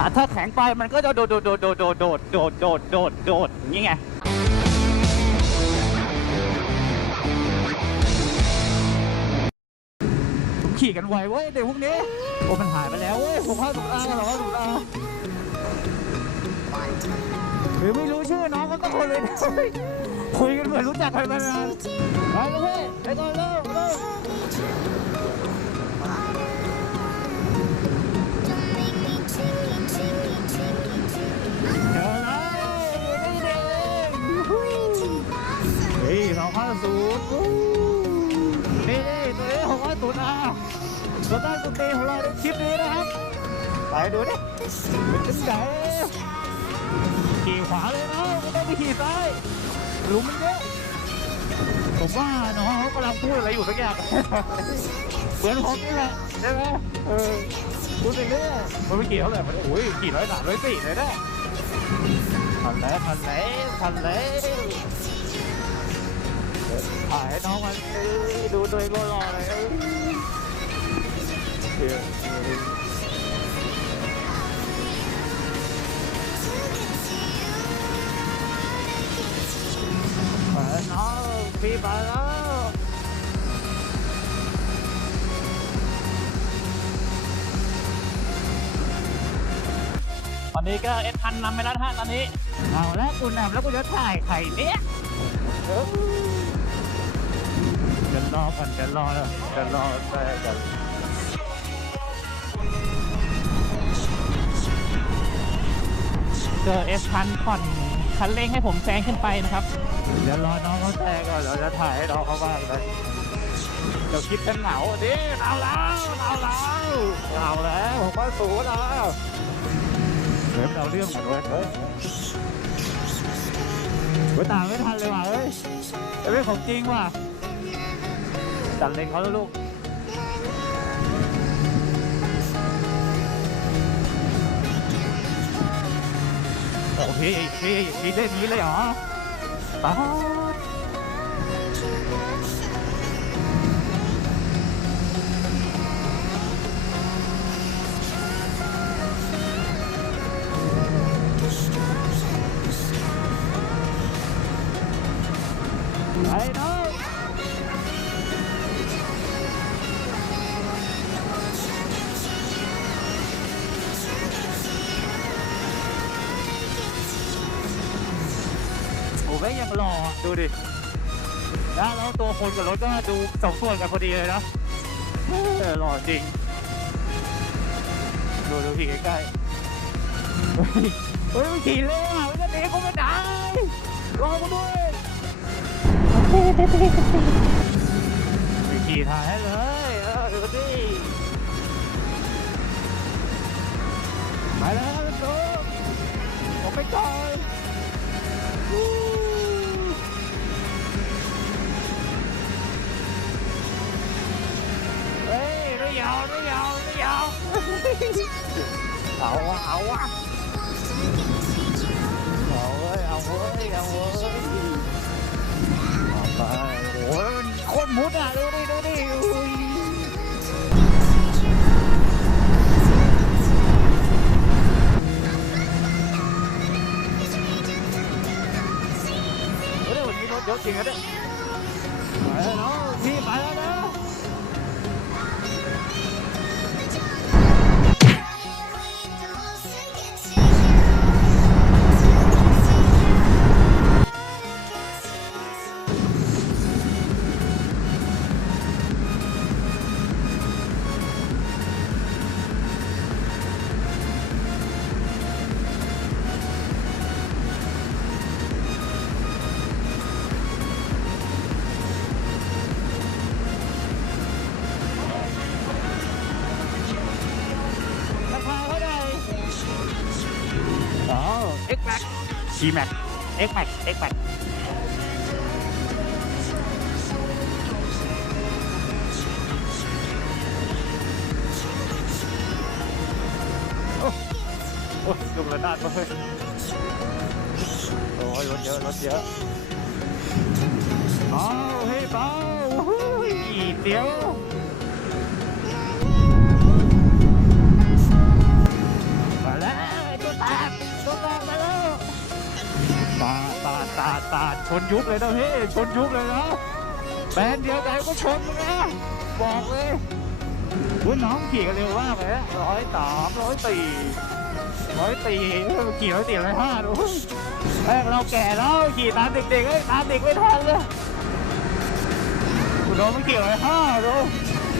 อะถ้าแข็งไปมันก็จะโดดโดดโดดโดดโดดโดดโดดโดดโดดโดดอย่างงี้ไงผมขี่กันไวเว้ยเดี๋ยวพวกนี้โอ้มันหายไปแล้วเว้ยผมว่าสุดอาหรอสุดอาหรือไม่รู้ชื่อน้องก็ต้องคนเลยนะคุยกันเหมือนรู้จักกันมานานไปเลยเว้ยไปก่อนเร็วเร็ว เฮ้ยสองพันศูนย์นี่ตัวนี้หกพันศูนย์อะตัวตั้งตัวตีของเราในคลิปนี้นะครับ ไปดูดิเป็นจังไงขี่ขวาเลยเนาะไม่ต้องไปขี่ซ้ายหลุมมันเยอะผมว่าน้องเขากำลังพูดอะไรอยู่สักอย่างเหมือนผมนี่แหละใช่ไหมเออพูดไปเรื่อยมันไม่กี่เท่าไหร่มันโอ้ยกี่ร้อยสามร้อยสี่เลยนะพันแล้วพันแล้วพันแล้ว ถ่ายให้น้องมันเอ้ยดูตัวเองก็รอเลยเอ้ยเดี๋ยวเดี๋ยวไปน้องพี่ไปแล้วตอนนี้ก็เอ็ดพันนำไปแล้วฮะตอนนี้ เอาแล้วกูนำแล้วกูจะถ่ายไข่เนี่ย รอก่อนจะรอแล้วจะรอได้กันเจอเอสพันผ่อนคันเร่งให้ผมแซงขึ้นไปนะครับ เดี๋ยวรอน้องเขาแซงก่อนเราจะถ่ายให้น้องเขาบ้างเลยเดี๋ยวคิดกันเหงาดิเอาแล้วเอาแล้วเอาแล้วผมว่าสูงแล้วเฮ้ยมันเอาเรื่องกันเว้ยเฮ้ยเฮ้ยตามไม่ทันเลยว่ะเฮ้ยแต่เป็นของจริงว่ะ จัดเล็งเขาแล้วลูกโอ้พี่พี่พี่เล่นนี้เลยเหรอป๊า แม่งยังรอดูดินะแล้วตัวคนกับรถก็ดูสองส่วนกันพอดีเลยนะเออหล่อจริง ดูดูขี่ใกล้ๆเฮ้ยเฮ้ยมันขี่เร็วอะมันจะหนีกูไม่ได้รอกูด้วยไปขี่ถ่ายให้เลยเออดูดิไปแล้วครับทุกคนผมไปก่อน ไม่ยาวไม่ยาวไม่ยาเอาวะเอาวะเอาเว้ยเอาเว้ยเอาเว้ยเอาไปโอ้ยมันโคตรมุดอะดูดิดูดิอุ้ยเฮ้ยวันนี้รถเยอะจริงนะเนี่ย G Max X Max X Max โอ้โอ้ยลุงระนาดมาเลยโอ้ยรถเยอะรถเยอะเบาเฮ้ยเบาโอ้ยเดี๋ยว ดปาดชนยุบเลยนะพี่ชนยุบเลยนะแบนเดียวกันก็ชนนะบอกเลยวุ้นน้องขี่กันเร็วมากเลยร้อยสามร้อยสี่ร้อยสี่ขี่ร้อยสี่ร้อยห้าดูแม่เราแก่แล้วขี่ตามเด็กๆเอ้ตามเด็กไม่ทันเลยคุณน้องไม่ขี่ร้อยห้าดู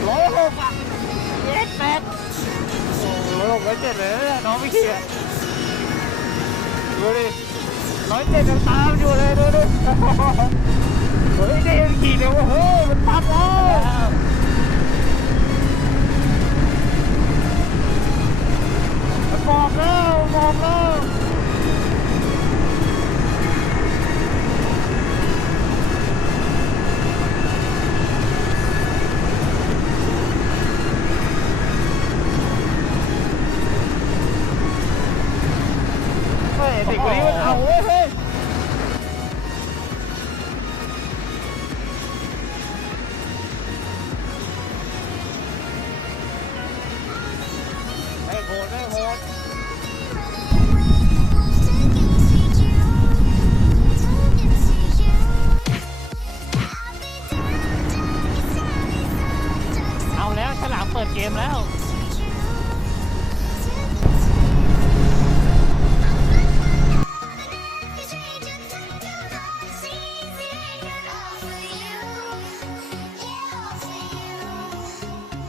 ร้อยหกอะเย็ดแปดโอ้โหร้อยหกร้อยเจ็ดเลยน้องไม่ขี่ดูดิ ร้อยเจ็ดยังตามอยู่เลยดูดิเฮ้ยนี่มันขี่เร็วเฮ้ยมันปั๊บแล้ว